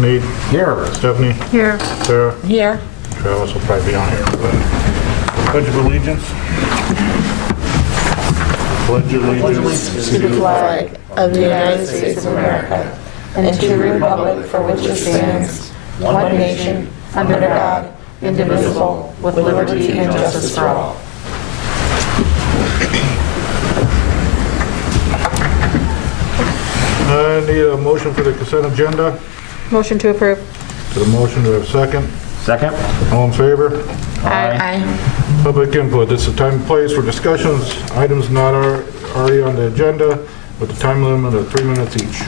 Nate? Here. Stephanie? Here. Sarah? Here. Travis will probably be on here. Pledge of allegiance. Pledge of allegiance To the flag of the United States of America and to the republic for which it stands, one nation, under God, indivisible, with liberty and justice for all. I need a motion for the consent agenda. Motion to approve. To the motion, do we have a second? Second. All in favor? Aye. Public input. This is time and place for discussions, items not already on the agenda, with a time limit of 3 minutes each.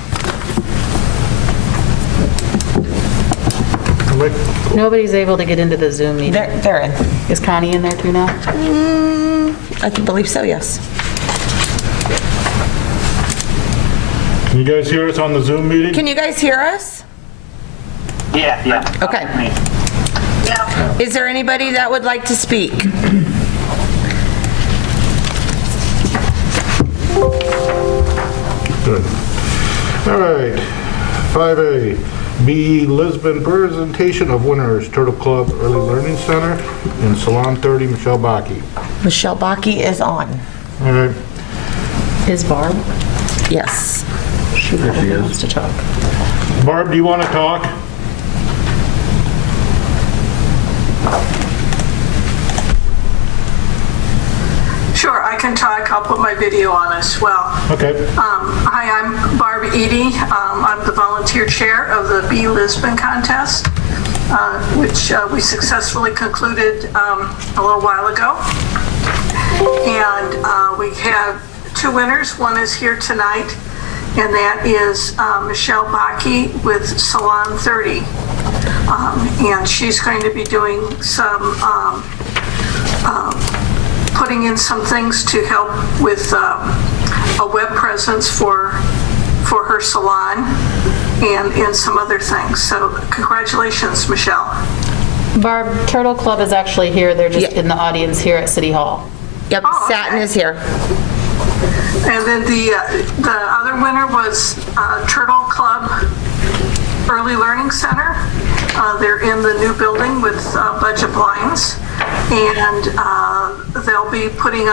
Nobody's able to get into the Zoom meeting. They're in. Is Connie in there too now? I believe so, yes. Can you guys hear us on the Zoom meeting? Can you guys hear us? Yeah. Okay. Yeah. Is there anybody that would like to speak? Good. All right. 5A, BE Lisbon presentation of winners, Turtle Club Early Learning Center in Salon 30, Michelle Bakke. Michelle Bakke is on. All right. Is Barb? Yes. She probably wants to talk. Barb, do you want to talk? Sure, I can talk. I'll put my video on as well. Okay. Hi, I'm Barb Eady. I'm the volunteer chair of the Be Lisbon contest, which we successfully concluded a little while ago. And we have 2 winners. One is here tonight, and that is Michelle Bakke with Salon 30. And she's going to be doing some putting in some things to help with a web presence for her salon and some other things. So congratulations, Michelle. Barb, Turtle Club is actually here. They're just in the audience here at City Hall. Yep, Oh, okay. Satin is here. And then the other winner was Turtle Club Early Learning Center. They're in the new building with budget blinds, and they'll be putting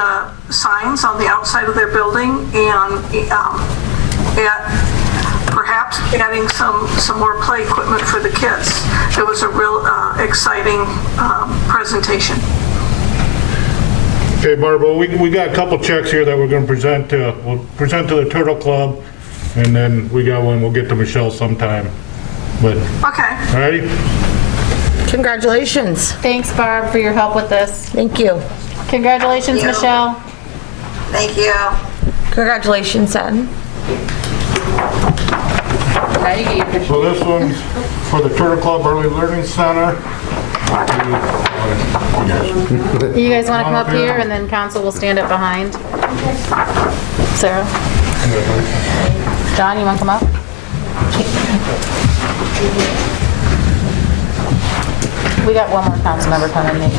signs on the outside of their building and perhaps adding some more play equipment for the kids. It was a real exciting presentation. Okay, Barb, well, we got a couple checks here that we're going to present to. We'll present to the Turtle Club, and then we got one we'll get to Michelle sometime. But, Okay. all righty? Congratulations. Thanks, Barb, for your help with this. Thank you. Congratulations, Thank you. Michelle. Thank you. Congratulations, Satin. Now you get your picture. So this one's for the Turtle Club Early Learning Center. You guys want to come up here, and then council will stand up behind? Sarah? John, you want to come up? We got one more council member coming in.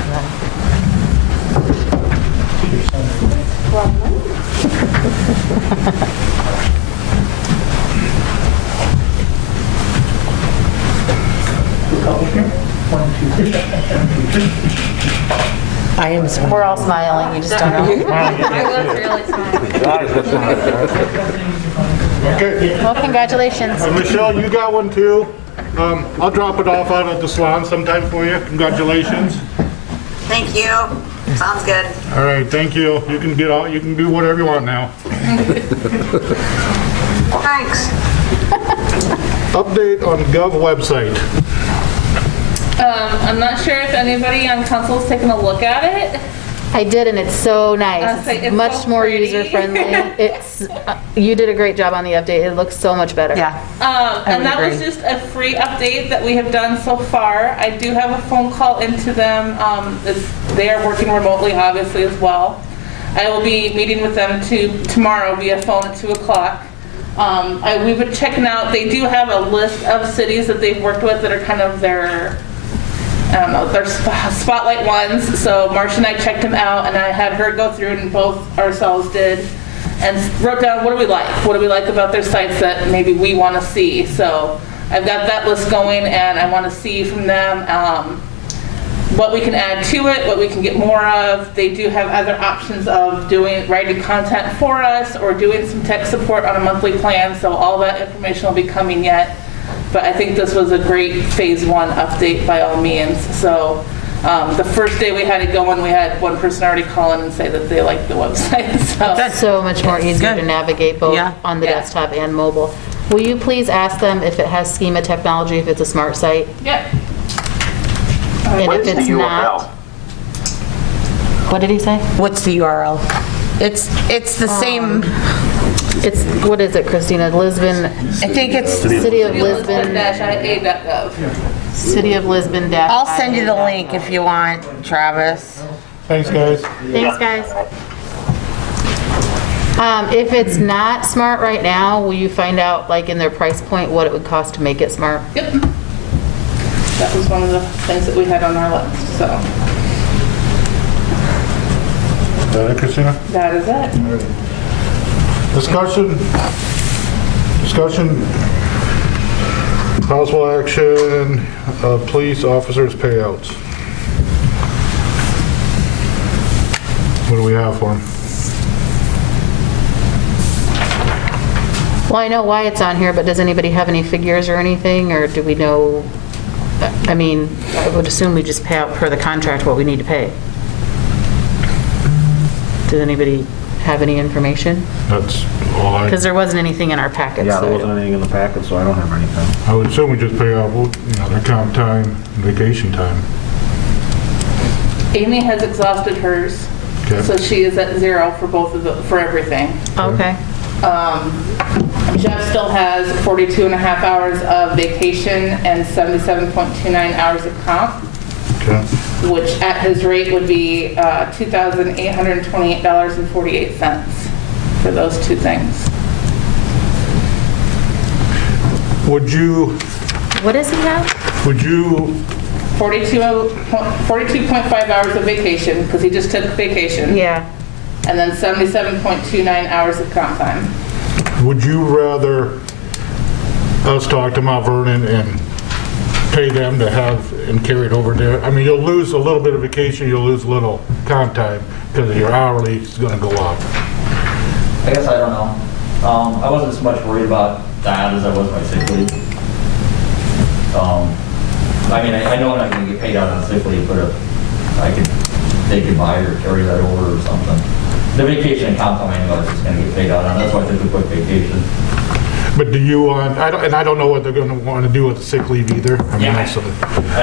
I am smiling. We're all smiling, you just don't know. I was really smiling. Okay. Well, congratulations. Michelle, you got one too. I'll drop it off out at the salon sometime for you. Congratulations. Thank you. Sounds good. All right, thank you. You can get out. You can do whatever you want now. Thanks. Update on Gov website. I'm not sure if anybody on council's taken a look at it. I did, and it's so nice. It's It's so much more pretty. user-friendly. It's, you did a great job on the update. It looks so much better. Yeah. And would that was agree. just a free update that we have done so far. I do have a phone call into them. They are working remotely, obviously, as well. I will be meeting with them tomorrow via phone at 2 o'clock. We've been checking out, they do have a list of cities that they've worked with that are kind of their, I don't know, their spotlight ones. So Marcia and I checked them out, and I had her go through, and both ourselves did, and wrote down what do we like? What do we like about their sites that maybe we want to see? So I've got that list going, and I want to see from them what we can add to it, what we can get more of. They do have other options of writing content for us or doing some tech support on a monthly plan, so all that information will be coming yet. But I think this was a great phase 1 update by all means. So the first day we had it going, we had one person already call in and say that they liked the website. So So much more easier to navigate both Yeah. on the Yeah. desktop and mobile. Will you please ask them if it has schema technology, if it's a smart site? yeah. And if it's not, what did he say? What's the URL? It's the same, It's, what is it, Christina? Lisbon, I think it's, City of Lisbon, Lisbon-ia.gov. City of Lisbon dash. I'll send you the link if you want, Travis. Thanks, guys. Thanks, guys. If it's not smart right now, will you find out, like, in their price point, what it would cost to make it smart? Yep. That was one of the things that we had on our list, so Is that it, Christina? that is it. Discussion, possible action, police officers payouts. What do we have for them? Well, I know why it's on here, but does anybody have any figures or anything, or do we know? I mean, I would assume we just pay out per the contract what we need to pay. Does anybody have any information? That's all Because there wasn't anything in our packet. Yeah, so there we wasn't anything in the packet, so I don't have anything. I would assume we just pay out, well, their comp time, and vacation time. Amy has exhausted hers, Okay. so she is at 0 for for everything. Okay. Jeff still has 42 and a half hours of vacation and 77.29 hours of comp, Okay. which at his rate would be $2,828.48 for those two things. Would you, What does he have? 42.5 hours of vacation, because he just took vacation. Yeah. And then 77.29 hours of comp time. would you rather us talk to Mount Vernon and pay them to have and carry it over there? I mean, you'll lose a little bit of vacation, you'll lose a little comp time because your hourly is gonna go up. I guess I don't know. I wasn't so much worried about that as I was my sick leave. I mean, I know I'm not gonna get paid out on sick leave, but they could buy or carry that over or something. The vacation and comp time I know is just gonna get paid out on, that's why I took a quick vacation. But do you want, I don't know what they're gonna want to do with the sick leave either. I mean, Yeah. that's something.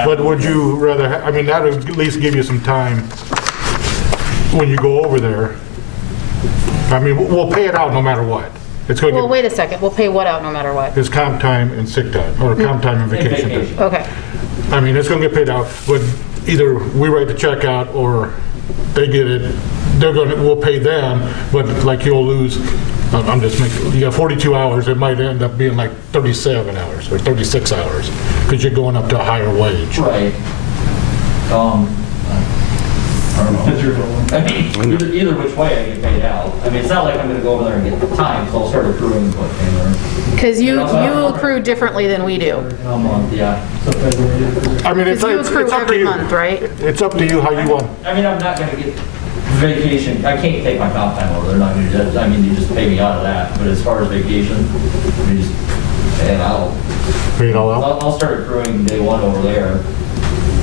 But would you rather, I mean, that would at least give you some time when you go over there. I mean, we'll pay it out no matter what. It's going Well, to wait a second. We'll pay what out no matter what? get his comp time and sick time, or comp time and vacation time. Vacation. Okay. I mean, it's gonna get paid out, but either we write the check out or they get it, we'll pay them, but like you'll lose, I'm just making, you got 42 hours, it might end up being like 37 hours or 36 hours, because you're going up to a higher wage. Right. I don't know. I mean, either which way I get paid out. I mean, it's not like I'm gonna go over there and get the time, so I'll start accruing what Because you accrue differently than we do. in a month, yeah. I mean, it's Because you accrue it's up to every you. month, right? It's up to you how you want. I mean, I'm not gonna get vacation, I can't take my comp time over, they're not gonna just, I mean, you just pay me out of that, but as far as vacation, you just pay it out. Pay it all out. I'll start accruing day one over there,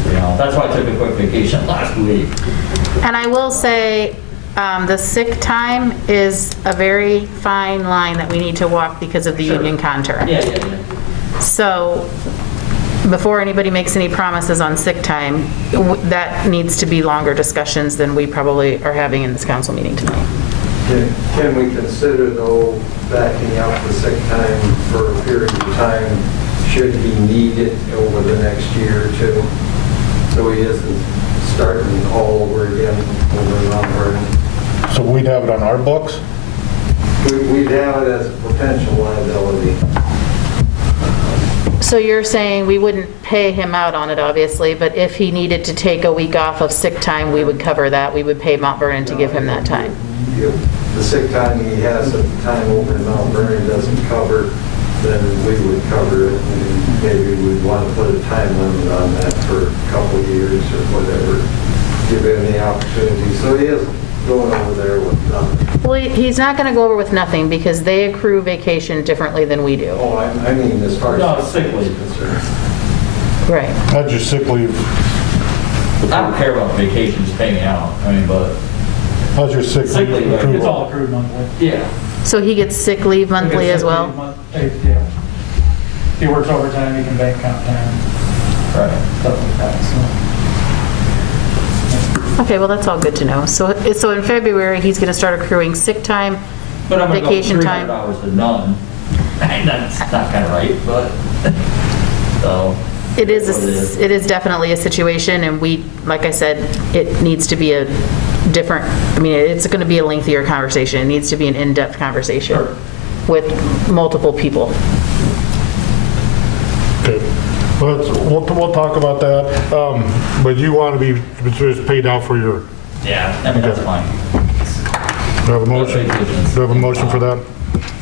you know, that's why I took a quick vacation last week. And I will say, the sick time is a very fine line that we need to walk because of the Sure. union contract. Yeah. So before anybody makes any promises on sick time, that needs to be longer discussions than we probably are having in this council meeting tonight. Can we consider, though, backing up the sick time for a period of time should he need it over the next year or two? So he isn't starting all over again over and over. So we'd have it on our books? We'd have it as a potential liability. So you're saying we wouldn't pay him out on it, obviously, but if he needed to take a week off of sick time, we would cover that. We would pay Mount Vernon to give him that time. If the sick time he has at the time over in Mount Vernon doesn't cover, then we would cover it. maybe we'd want to put a time limit on that for a couple of years or whatever, give him the opportunity. So he is going over there with nothing. Well, he's not going to go over with nothing because they accrue vacation differently than we do. Oh, I mean, as far No, as sick leave. is concerned. Right. That's just sick leave. I don't care about vacation, just pay me out. I mean, but, How's your sick Sick leave leave, accrual? It's all accrued monthly. yeah. So he gets sick leave monthly as well? Yeah. If he works overtime, he can bank comp time, Right. stuff like that, so. Okay, well, that's all good to know. So in February, he's going to start accruing sick time, But I'm gonna go vacation 300 time. hours to none. And that's not kind of right, but, so. It what it is definitely a situation, and we, like I said, it needs to be a different, I mean, it's going to be a lengthier conversation. It needs to be an in-depth conversation Sure. with multiple people. Okay. We'll talk about that. But you want to be just paid out for your, Yeah, I mean, that's Okay. fine. do you have a motion? Do you have a motion for that?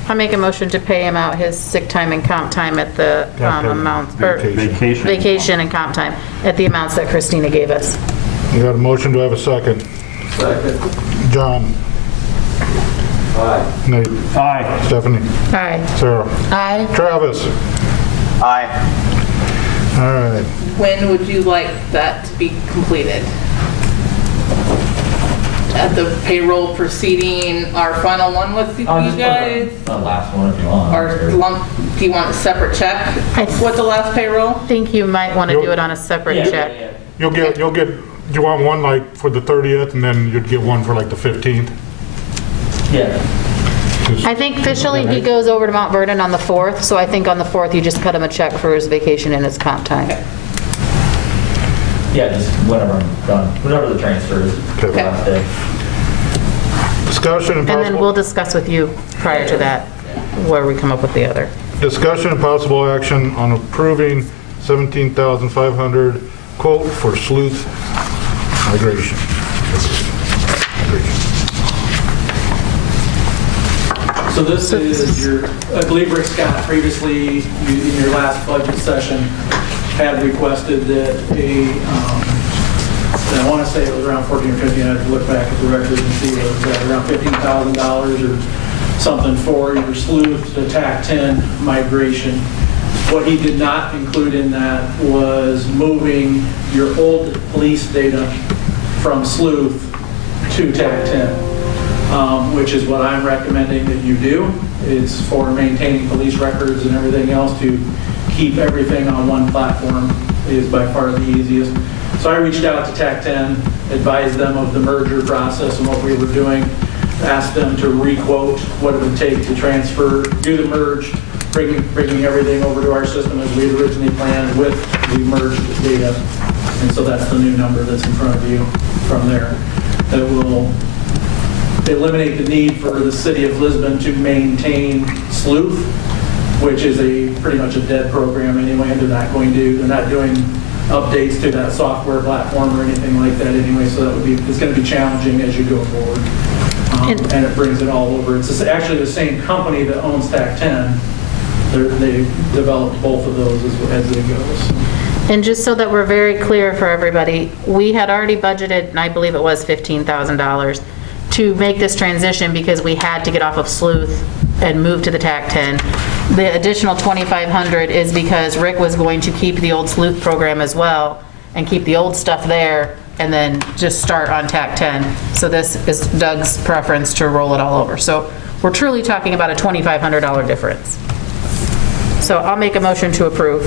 I make a motion to pay him out his sick time and comp time at the amounts, or Vacation. vacation and comp time, at the amounts that Christina gave us. You got a motion, do I have a second? Second. John? Aye. Nate? Aye. Stephanie? Aye. Sarah? Aye. Travis? Aye. All right. When would you like that to be completed? At the payroll proceeding, our final one with you I'll just put it on guys? the last one if you want. Or lump, do you want a separate check with the last payroll? I think you might want to do it on a separate Yeah, check. yeah, You'll get, do you want one like for the 30th and then you'd get one for like the 15th? yeah. I think officially he goes over to Mount Vernon on the 4th, so I think on the 4th you just cut him a check for his vacation and his comp time. Yeah, just whenever I'm done, whenever the transfer is, the Okay. last day. Discussion and And then we'll possible, discuss with you prior to that, where we come up with the other. discussion and possible action on approving $17,500 quote for Sleuth Migration. So this is your, I believe Rick Scott previously, in your last budget session, had requested that and I want to say it was around 14 or 15, I have to look back at the records and see what it was at, around $15,000 or something for your Sleuth to TAC 10 migration. What he did not include in that was moving your old police data from Sleuth to TAC 10. Which is what I'm recommending that you do. It's for maintaining police records and everything else. To keep everything on one platform is by far the easiest. So I reached out to TAC 10, advised them of the merger process and what we were doing, asked them to re-quote what it would take to transfer, do the merge, bringing everything over to our system as we had originally planned with the merged data. And so that's the new number that's in front of you from there. That will eliminate the need for the city of Lisbon to maintain Sleuth, which is pretty much a dead program anyway. They're not doing updates to that software platform or anything like that anyway, so it's going to be challenging as you go forward. And it brings it all over. It's actually the same company that owns TAC 10. They developed both of those as it goes. And just so that we're very clear for everybody, we had already budgeted, and I believe it was $15,000, to make this transition because we had to get off of Sleuth and move to the TAC 10. The additional $2,500 is because Rick was going to keep the old Sleuth program as well and keep the old stuff there and then just start on TAC 10. So this is Doug's preference to roll it all over. So we're truly talking about a $2,500 difference. So I'll make a motion to approve.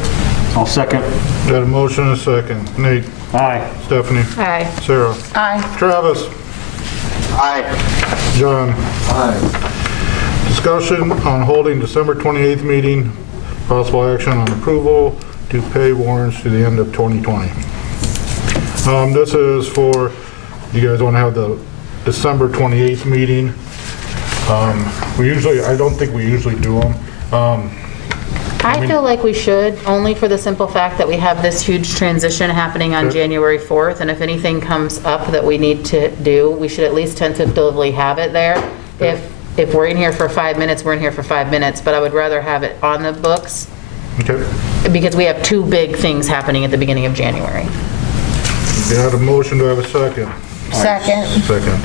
I'll second. Got a motion and a second. Nate? Aye. Stephanie? Aye. Sarah? Aye. Travis? Aye. John? Aye. Discussion on holding December 28th meeting, possible action on approval to pay warrants to the end of 2020. This is for, you guys want to have the December 28th meeting. I don't think we usually do them. I feel like we should, only for the simple fact that we have this huge transition happening on Okay. January 4th, and if anything comes up that we need to do, we should at least tentatively have it there. If we're in here for 5 minutes, we're in here for 5 minutes, but I would rather have it on the books Okay. because we have two big things happening at the beginning of January. We had a motion, to have a second? Second. Second.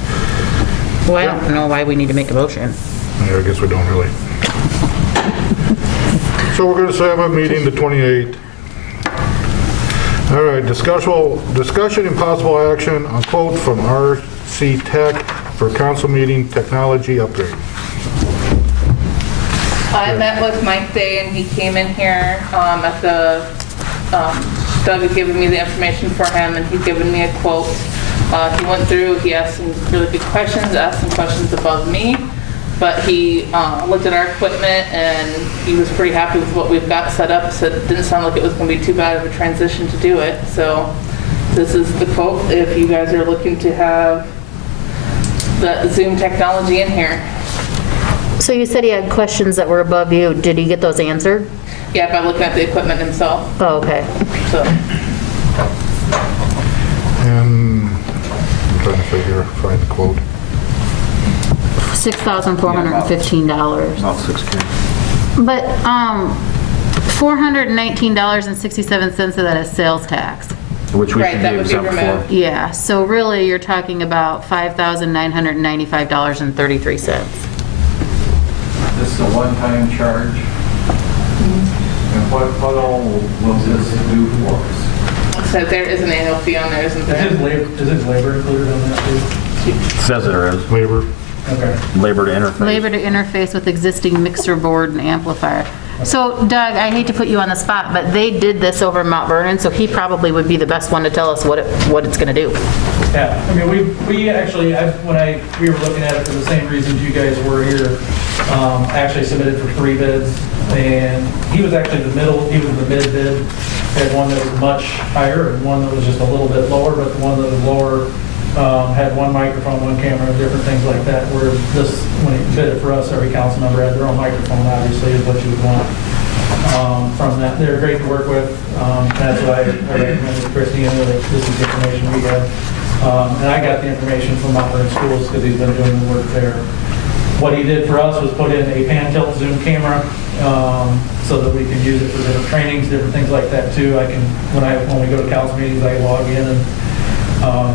Well, I don't know why we need to make a motion. Yeah, I guess we don't really. So we're going to have a meeting the 28th. All right, discussion and possible action on quote from RC Tech for council meeting technology upgrade. I met with Mike Day and he came in here at the, Doug had given me the information for him and he'd given me a quote. He went through, he asked some really good questions, asked some questions above me, but he looked at our equipment and he was pretty happy with what we've got set up, so it didn't sound like it was going to be too bad of a transition to do it. So this is the quote if you guys are looking to have the Zoom technology in here. So you said he had questions that were above you. Did he get those answered? Yeah, by looking at the equipment himself. Oh, okay. So And I'm trying to find the quote. $6,415. About 6K. But $419.67 of that is sales tax. Which we Right, should that be would be exempt removed. for. Yeah, so really you're talking about $5,995.33. This is a one-time charge. And what all will this do for us? so there is an annual fee on there, isn't Is there? his labor included on that too? It says there is. Labor. Okay. Labor to interface. Labor to interface with existing mixer board and amplifier. So Doug, I hate to put you on the spot, but they did this over in Mount Vernon, so he probably would be the best one to tell us what it's going to do. Yeah, I mean, we actually, we were looking at it for the same reasons you guys were here. I actually submitted for 3 bids, and he was actually the mid bid. Had one that was much higher and one that was just a little bit lower, but the one that was lower had one microphone, one camera, different things like that, where this, when he bid it for us, every council member had their own microphone, obviously, is what you would want. From that, they're great to work with. That's why I recommended to Christina that this is the information we had. And I got the information from Mount Vernon Schools because he's been doing the work there. What he did for us was put in a pan tilt zoom camera so that we can use it for different trainings, different things like that too. I can, when we go to council meetings, I log in and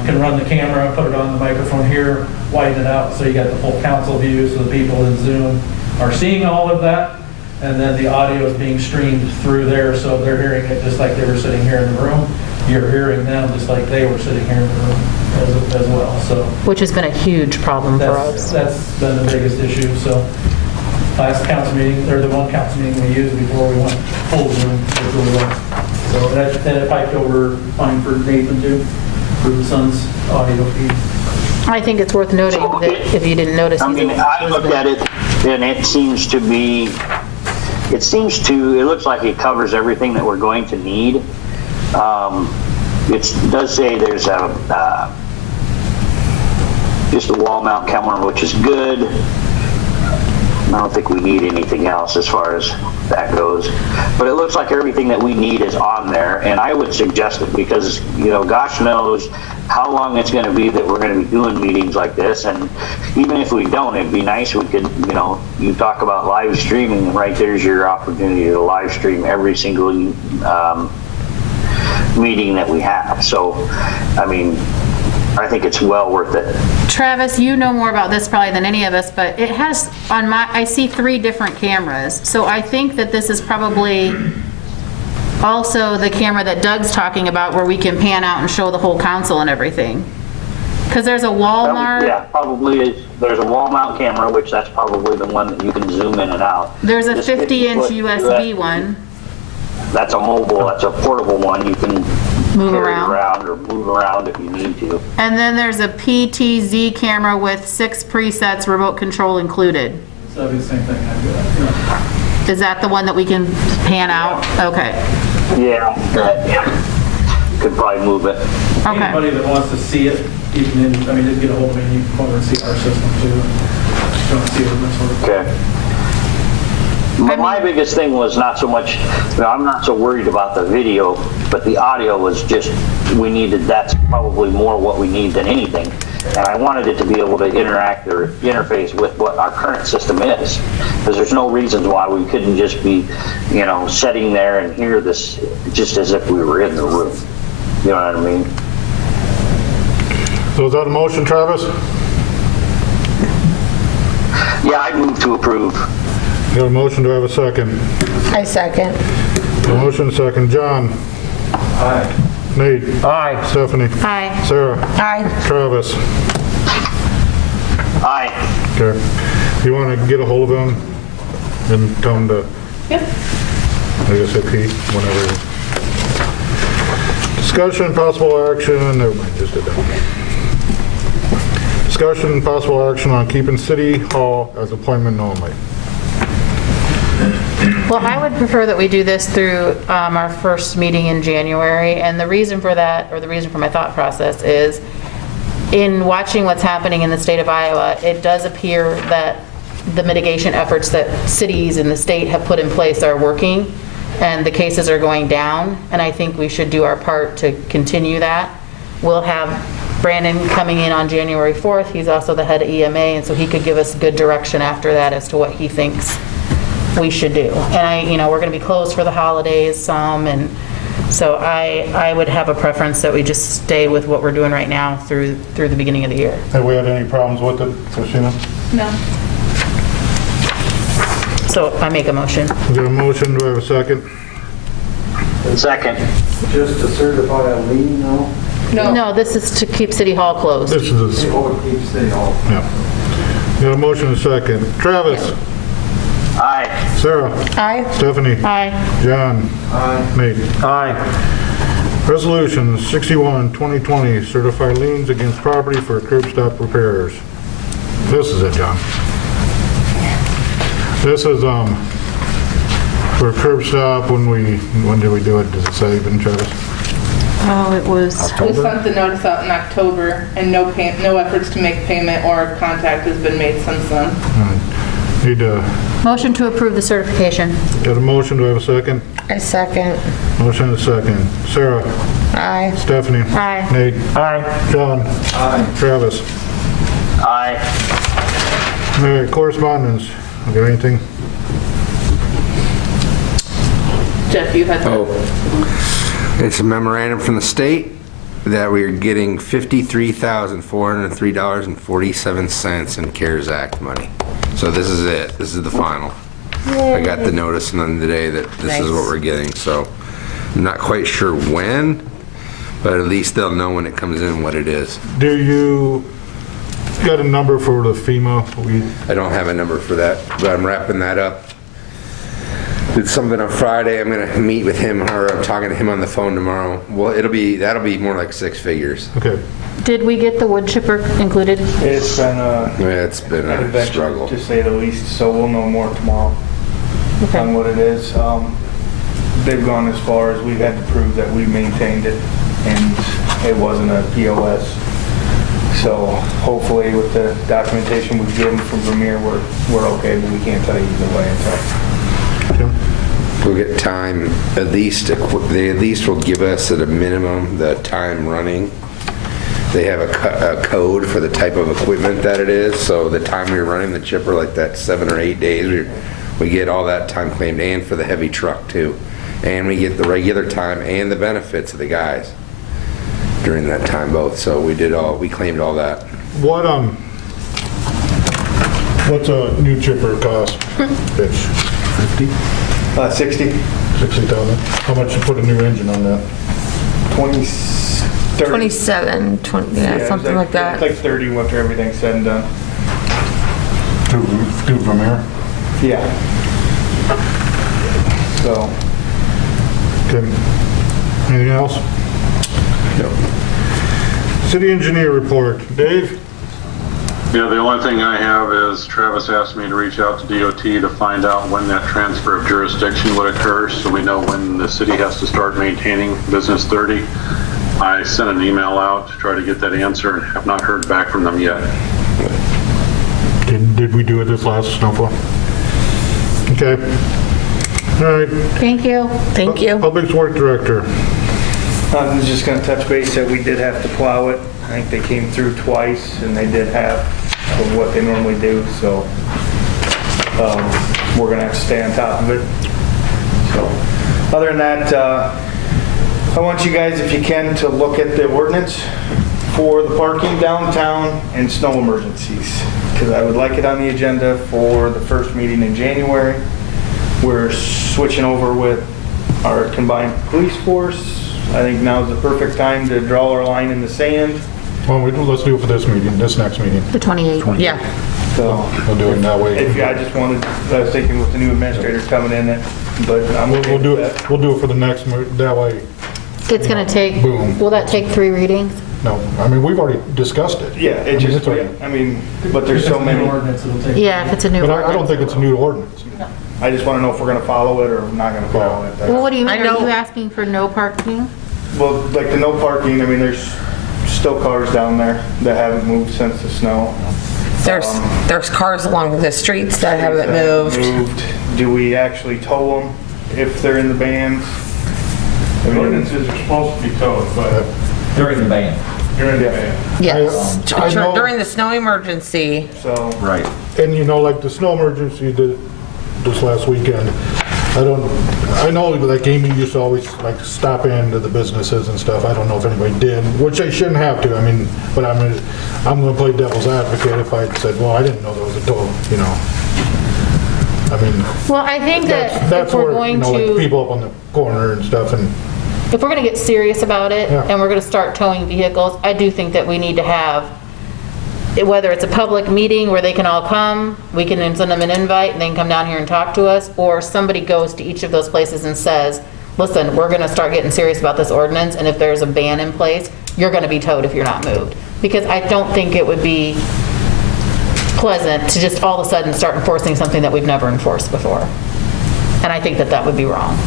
can run the camera, put it on the microphone here, widen it out so you got the full council view, so the people in Zoom are seeing all of that, and then the audio is being streamed through there, so they're hearing it just like they were sitting here in the room. You're hearing them just like they were sitting here in the room as well. So Which has been a huge problem for us. that's been the biggest issue. So last council meeting, or the one council meeting we used before we went full Zoom, was really well. So that it piped over fine for Nathan too, for the son's audio feed. I think it's worth noting that if you didn't notice, I mean, I looked at it and it looks like it covers everything that we're going to need. It does say there's just a wall mount camera, which is good. I don't think we need anything else as far as that goes. But it looks like everything that we need is on there, and I would suggest it because, gosh knows how long it's going to be that we're going to be doing meetings like this, and even if we don't, it'd be nice we could, you talk about live streaming, and right there's your opportunity to live stream every single meeting that we have. So, I mean, I think it's well worth it. Travis, you know more about this probably than any of us, but it has I see 3 different cameras. So I think that this is probably also the camera that Doug's talking about where we can pan out and show the whole council and everything. Because there's a Walmart. Yeah, probably is. There's a wall mount camera, which that's probably the one that you can zoom in and out. There's a This 50-inch 50-foot USB one. That's a mobile, that's a portable one. You can Move carry around. or move around if you need to. And then there's a PTZ camera with 6 presets, remote control included. So that'd be the same thing I'd do. Yeah. Is that the one that we can pan out? Okay. Yeah. Could probably move it. Okay. Anybody that wants to see it, you can, just get a hold of me and you can come over and see our system too. If you want to see it, that sort of. Okay. But my biggest thing was not so much, I'm not so worried about the video, but the audio was just, that's probably more what we need than anything. And I wanted it to be able to interact or interface with what our current system is. Because there's no reasons why we couldn't just be, you know, sitting there and hear this just as if we were in the room. You know what I mean? So is that a motion, Travis? Yeah, I move to approve. Got a motion, do I have a second? I second. A motion, second. John? Aye. Nate? Aye. Stephanie? Aye. Sarah? Aye. Travis? Aye. Okay. You want to get a hold of him and tell him to, Yep. I guess, hit P, whenever. Discussion, possible action, never mind, just did that. Discussion, possible action on keeping City Hall as appointment only. Well, I would prefer that we do this through our first meeting in January, and the reason for that, or the reason for my thought process is, in watching what's happening in the state of Iowa, it does appear that the mitigation efforts that cities and the state have put in place are working, and the cases are going down, and I think we should do our part to continue that. We'll have Brandon coming in on January 4th. He's also the head of EMA, and so he could give us good direction after that as to what he thinks we should do. And we're going to be closed for the holidays some, and so I would have a preference that we just stay with what we're doing right now through the beginning of the year. Have we had any problems with it, Christina? No. So I make a motion. We got a motion, do I have a second? Second. Just to certify a lien, no? No, this is to keep City Hall closed. This is, Oh, it keeps City Hall. yeah. Got a motion and a second. Travis? Aye. Sarah? Aye. Stephanie? Aye. John? Aye. Nate? Aye. Resolution 61, 2020, certify liens against property for curb stop repairs. This is it, John. This is for curb stop. When did we do it? Does it say even, Travis? Oh, it was, We sent the notice out in October, and no efforts to make payment or contact has been made since then. All right. Need to, motion to approve the certification. got a motion, do I have a second? I second. Motion and a second. Sarah? Aye. Stephanie? Aye. Nate? Aye. John? Aye. Travis? Aye. All right, correspondence. Got anything? Jeff, you had that. Oh, it's a memorandum from the state that we are getting $53,403.47 in CARES Act money. So this is it. This is the final. I got the notice from today that this is what we're getting. So I'm not quite sure when, but at least they'll know when it comes in what it is. Do you got a number for the FEMA? I don't have a number for that, but I'm wrapping that up. Did something on Friday. I'm gonna meet with him, or I'm talking to him on the phone tomorrow. Well, that'll be more like 6 figures. Okay. Did we get the wood chipper included? It's been Yeah, it's been an a adventure, struggle. to say the least, so we'll know more tomorrow on what it is. They've gone as far as we've had to prove that we maintained it, and it wasn't a POS. So hopefully with the documentation we've given from Vermeer, we're okay, but we can't tell you either way until. We'll get time, at least, they at least will give us at a minimum the time running. They have a code for the type of equipment that it is, so the time we're running the chipper, like that 7 or 8 days, we get all that time claimed, and for the heavy truck too. And we get the regular time and the benefits of the guys during that time both, so we claimed all that. What's a new chipper cost? Bitch. 50? 60, 60,000. How much you put a new engine on that? 20, 30. 27, 20, yeah, it's something like that. It's like 30 after everything's said and done. Do Vermeer? Yeah. So. Okay. Anything else? No. City engineer report. Dave? Yeah, the only thing I have is Travis asked me to reach out to DOT to find out when that transfer of jurisdiction would occur, so we know when the city has to start maintaining Business 30. I sent an email out to try to get that answer and have not heard back from them yet. Did we do it this last snowfall? Okay. All right. Thank you. Thank you. Public Works Director. I was just going to touch base that we did have to plow it I think they came through twice, and they did half of what they normally do, so we're gonna have to stay on top of it. So, other than that, I want you guys, if you can, to look at the ordinance for the parking downtown and snow emergencies, because I would like it on the agenda for the first meeting in January. We're switching over with our combined police force. I think now's the perfect time to draw our line in the sand. Well, let's do it for this meeting, this next meeting. The 28th. Yeah. So, We'll do it that way. I just wanted, I was thinking with the new administrators coming in, but I'm okay We'll do with it, that. we'll do it for the next, that way, It's going to take, Boom. will that take 3 readings? no, I mean, we've already discussed it. Yeah, it just, it's already- I mean, but there's so If it's a new many. ordinance, it'll take. Yeah, if it's a new But I don't ordinance. think it's a new ordinance. I just want to know if we're going to follow it or not going to follow it. Well, what do you I mean? Are know- you asking for no parking? Well, like the no parking, I mean, there's still cars down there that haven't moved since the snow. There's cars along the streets that haven't moved. Do we actually tow them if they're in the bands? I mean, Ordinances are supposed to be towed, but During the ban. you're in the van. Yes. I know- During the snow emergency. So, Right. And you know, like the snow emergency this last weekend, I know like Amy used to always like stop into the businesses and stuff. I don't know if anybody did, which they shouldn't have to. I mean, but I'm gonna play devil's advocate if I said, well, I didn't know there was a toll, you know. I mean, Well, I think that that's if we're where, you going know, like to, people up on the corner and stuff, and if we're going to get serious about it Yeah. and we're going to start towing vehicles, I do think that we need to have, whether it's a public meeting where they can all come, we can send them an invite and they can come down here and talk to us, or somebody goes to each of those places and says, listen, we're going to start getting serious about this ordinance, and if there's a ban in place, you're going to be towed if you're not moved. Because I don't think it would be pleasant to just all of a sudden start enforcing something that we've never enforced before. And I think that that would be wrong.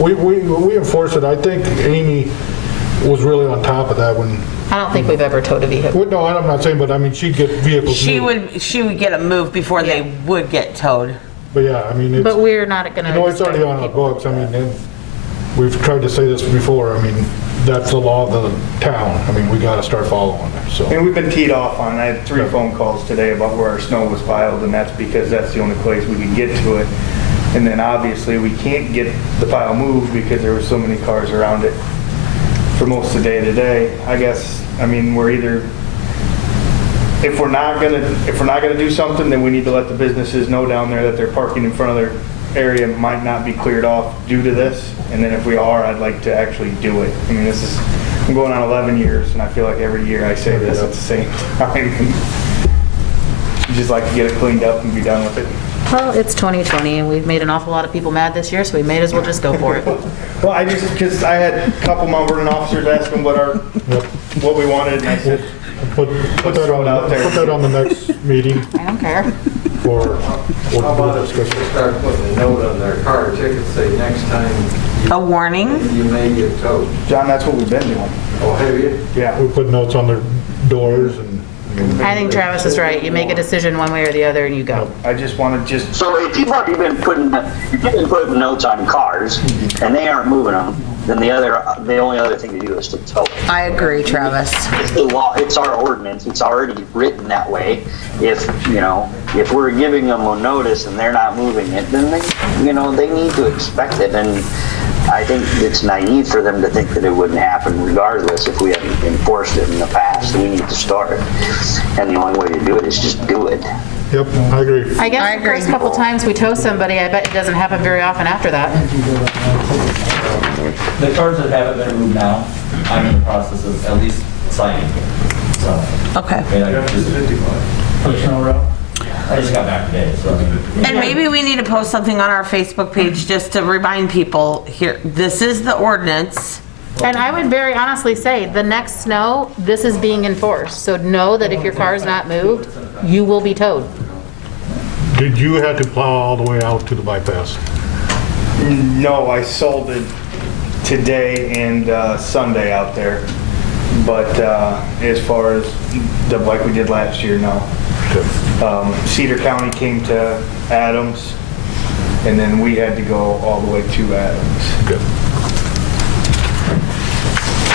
we enforce it. I think Amy was really on top of that when, I don't think we've ever towed a vehicle. no, I'm not saying, but I mean, she'd get vehicles She moved. would get them moved before they would get towed. But yeah, I mean, it's, But we're not going to. you know, it's already on our books. I mean, and we've tried to say this before. I mean, that's the law of the town. I mean, we got to start following it, so. and we've been teed off on, I had 3 phone calls today about where our snow was piled, and that's because that's the only place we can get to it. And then obviously, we can't get the pile moved because there were so many cars around it for most of the day today. I guess, I mean, we're either, if we're not gonna do something, then we need to let the businesses know down there that they're parking in front of their area might not be cleared off due to this. And then if we are, I'd like to actually do it. I mean, I'm going on 11 years, and I feel like every year I say this at the same time. You just like to get it cleaned up and be done with it. Well, it's 2020 and we've made an awful lot of people mad this year, so we may as well just go for it. Well, because I had a couple Mount Vernon officers asking what we wanted, and I said, Put that on, out there. put that on the next meeting I don't care. for, How about if we just start putting a note on their car ticket, say next time A warning? you may get towed. John, that's what we've been doing. Oh, have you? Yeah. we put notes on their doors and, I think Travis is right. You make a decision one way or the other and you go. I just want to So if you've already been putting notes on cars and they aren't moving them, then the only other thing to do is to tow. I agree, Travis. It's the law, it's our ordinance, it's already written that way. If we're giving them a notice and they're not moving it, then they need to expect it. And I think it's naive for them to think that it wouldn't happen regardless if we hadn't enforced it in the past. We need to start. And the only way to do it is just do it. yep, I agree. I guess I the first agree. couple times we tow somebody, I bet it doesn't happen very often after that. The cars that haven't been moved now, I'm in the process of at least signing. So, Okay. I mean, I just got back today, so. I mean, And maybe we need to post something on our Facebook page just to remind people, here, this is the ordinance. And I would very honestly say, the next snow, this is being enforced. So know that if your car is not moved, you will be towed. Did you have to plow all the way out to the bypass? No, I sold it today and Sunday out there. But as far as like we did last year, no. Cedar County came to Adams, and then we had to go all the way to Adams. Good.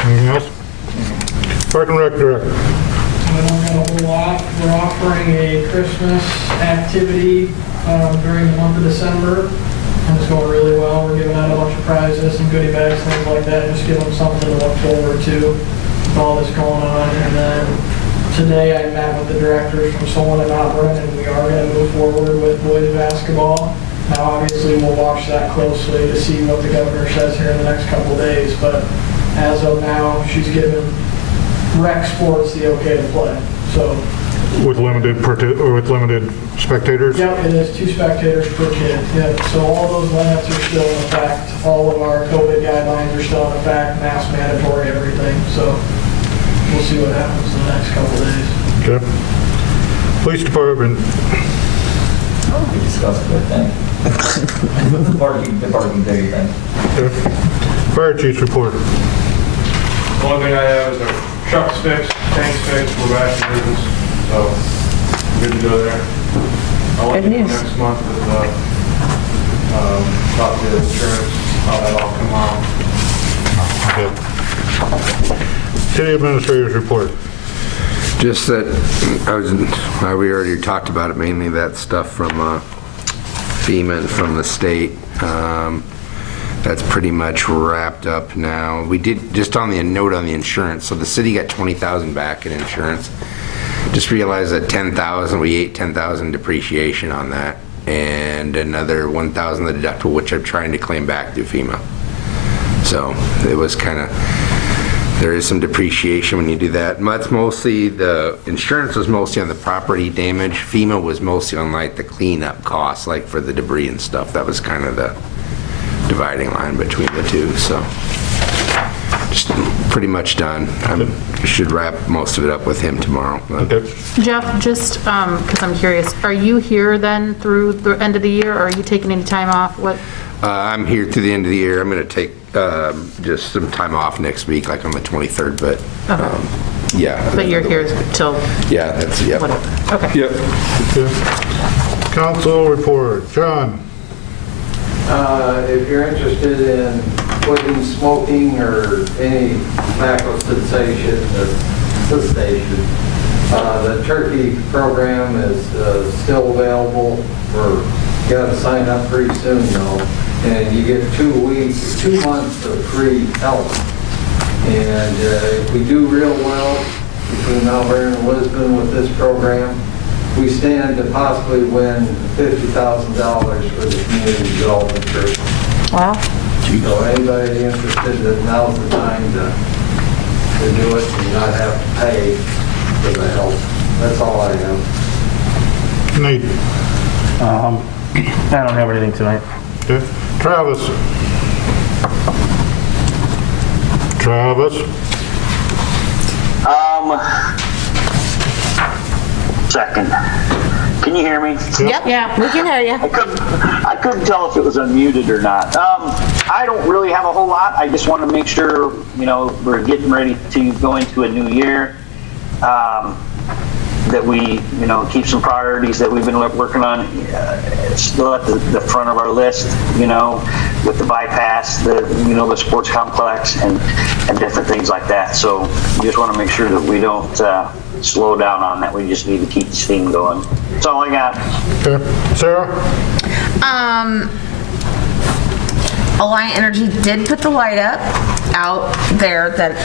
Anything else? Park and Rec Director. I don't have a whole lot. We're offering a Christmas activity during the month of December, and it's going really well. We're giving out a bunch of prizes and goodie bags, things like that, just give them something to look forward to with all this going on. And then today I met with the directors from Salon and Auburn, and we are going to move forward with boys basketball. Now, obviously, we'll watch that closely to see what the governor says here in the next couple days, but as of now, she's given rec sports the okay to play. So With limited spectators? yep, it is 2 spectators per kid. Yep. So all those limits are still in effect. All of our COVID guidelines are still in effect, mask mandatory, everything. So we'll see what happens in the next couple days. Okay. Police Department. We discussed it, I think. The parking day thing. Okay. Fire Chief's report. The only thing I have is our truck's fixed, tank's fixed, we're back to business, so good to go there. I'll let you know next month with talk to the insurance, how that all come out. Okay. City Administrator's report. Just that, we already talked about it, mainly that stuff from FEMA and from the state. That's pretty much wrapped up now. We did, just on the note on the insurance, so the city got $20,000 back in insurance. Just realized that $10,000, we ate $10,000 depreciation on that, and another $1,000 the deductible, which I'm trying to claim back through FEMA. So it was kind of, there is some depreciation when you do that. And that's mostly, the insurance was mostly on the property damage. FEMA was mostly on like the cleanup costs, like for the debris and stuff. That was kind of the dividing line between the two, so just pretty much done. I should wrap most of it up with him tomorrow. Okay. Jeff, just because I'm curious, are you here then through the end of the year, or are you taking any time off? What? I'm here through the end of the year. I'm going to take just some time off next week, like on the 23rd, but yeah. But you're here till? Yeah, that's, yep. Whatever. Okay. Yep. Okay. Council report. John. If you're interested in quitting smoking or any tobacco cessation, the turkey program is still available. You got to sign up pretty soon though, and you get 2 months of free health. And if we do real well between Mount Vernon and Lisbon with this program, we stand to possibly win $50,000 for the community development group. Wow. So anybody interested, now's the time to do it and not have to pay for the help. That's all I have. Nate. I don't have anything tonight. Okay. Travis. Second. Can you hear me? Yep, yeah, we can hear you. I couldn't tell if it was unmuted or not. I don't really have a whole lot. I just want to make sure, we're getting ready to go into a new year. That we, keep some priorities that we've been working on still at the front of our list, with the bypass, the sports complex and different things like that. So we just want to make sure that we don't slow down on that. We just need to keep the steam going. That's all I got. Okay. Sarah? Alliant Energy did put the light up out there that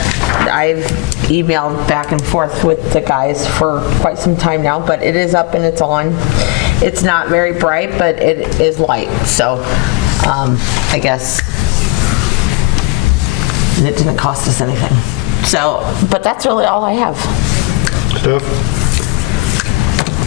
I've emailed back and forth with the guys for quite some time now, but it is up and it's on. It's not very bright, but it is light. So I guess it didn't cost us anything. So, but that's really all I have. Steph?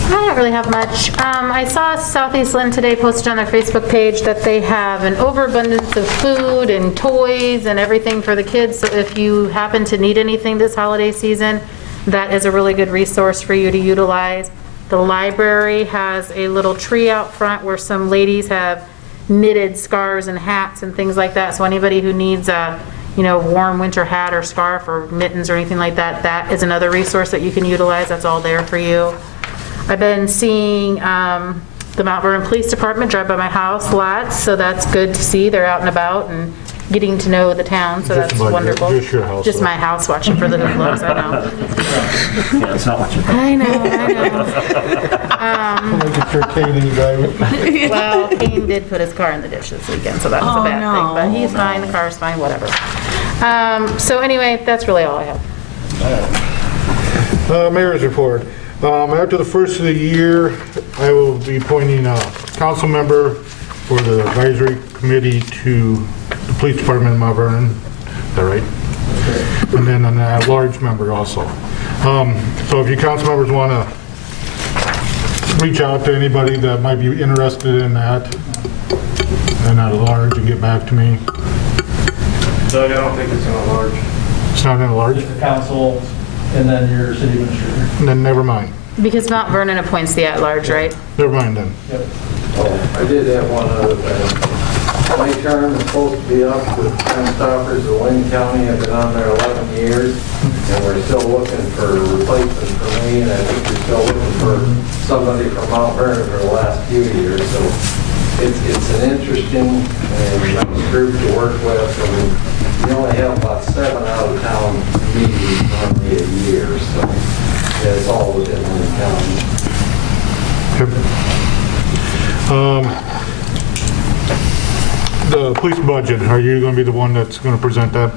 I don't really have much. I saw Southeast Lynn today posted on their Facebook page that they have an overabundance of food and toys and everything for the kids. So if you happen to need anything this holiday season, that is a really good resource for you to utilize. The library has a little tree out front where some ladies have knitted scarves and hats and things like that. So anybody who needs a warm winter hat or scarf or mittens or anything like that, that is another resource that you can utilize. That's all there for you. I've been seeing the Mount Vernon Police Department drive by my house lots, so that's good to see. They're out and about and getting to know the town, so Just that's about your- wonderful. just your house, Just though. my house, watching for the hoodlums, I know. Yeah, it's not what you think. I know. Making sure Kane ain't driving. Well, Kane did put his car in the ditch this weekend, so that was a bad thing, but he's fine, the car's fine, whatever. So anyway, that's really all I have. Mayor's report. After the first of the year, I will be appointing a council member for the advisory committee to the police department in Mount Vernon. Is that right? And then an at-large member also. So if you council members want to reach out to anybody that might be interested in that, and at-large, and get back to me. Doug, I don't think it's in a large. It's not at-large? Just the council, and then your city administrator. Then never mind. Because Mount Vernon appoints the at-large, right? Never mind then. Yep. Oh, I did have one other thing. My term is supposed to be up with Crime Stoppers of Wayne County. I've been on there 11 years, and we're still looking for a replacement for me, and I think we're still looking for somebody from Mount Vernon for the last few years. So it's an interesting and nice group to work with, and we only have about 7 out-of-town meetings normally a year, so it's all within Wayne County. The police budget, are you going to be the one that's going to present that?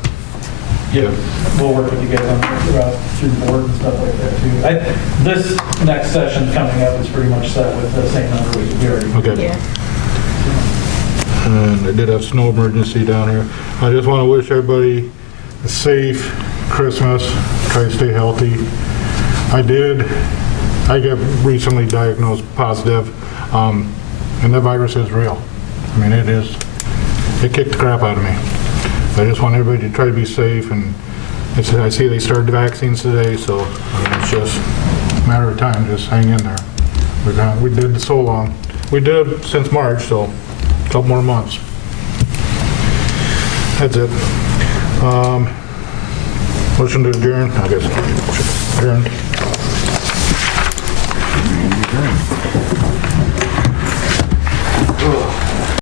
Yeah, we'll work with you guys on through the board and stuff like that too. This next session coming up is pretty much set with the same number we already. Okay. Yeah. And I did have snow emergency down here. I just want to wish everybody a safe Christmas. Try to stay healthy. I got recently diagnosed positive, and that virus is real. I mean, it kicked the crap out of me. I just want everybody to try to be safe, and I see they started the vaccines today, so it's just a matter of time. Just hang in there. We did so long. We did since March, so a couple more months. That's it. Motion to adjourn, I guess. Adjourned.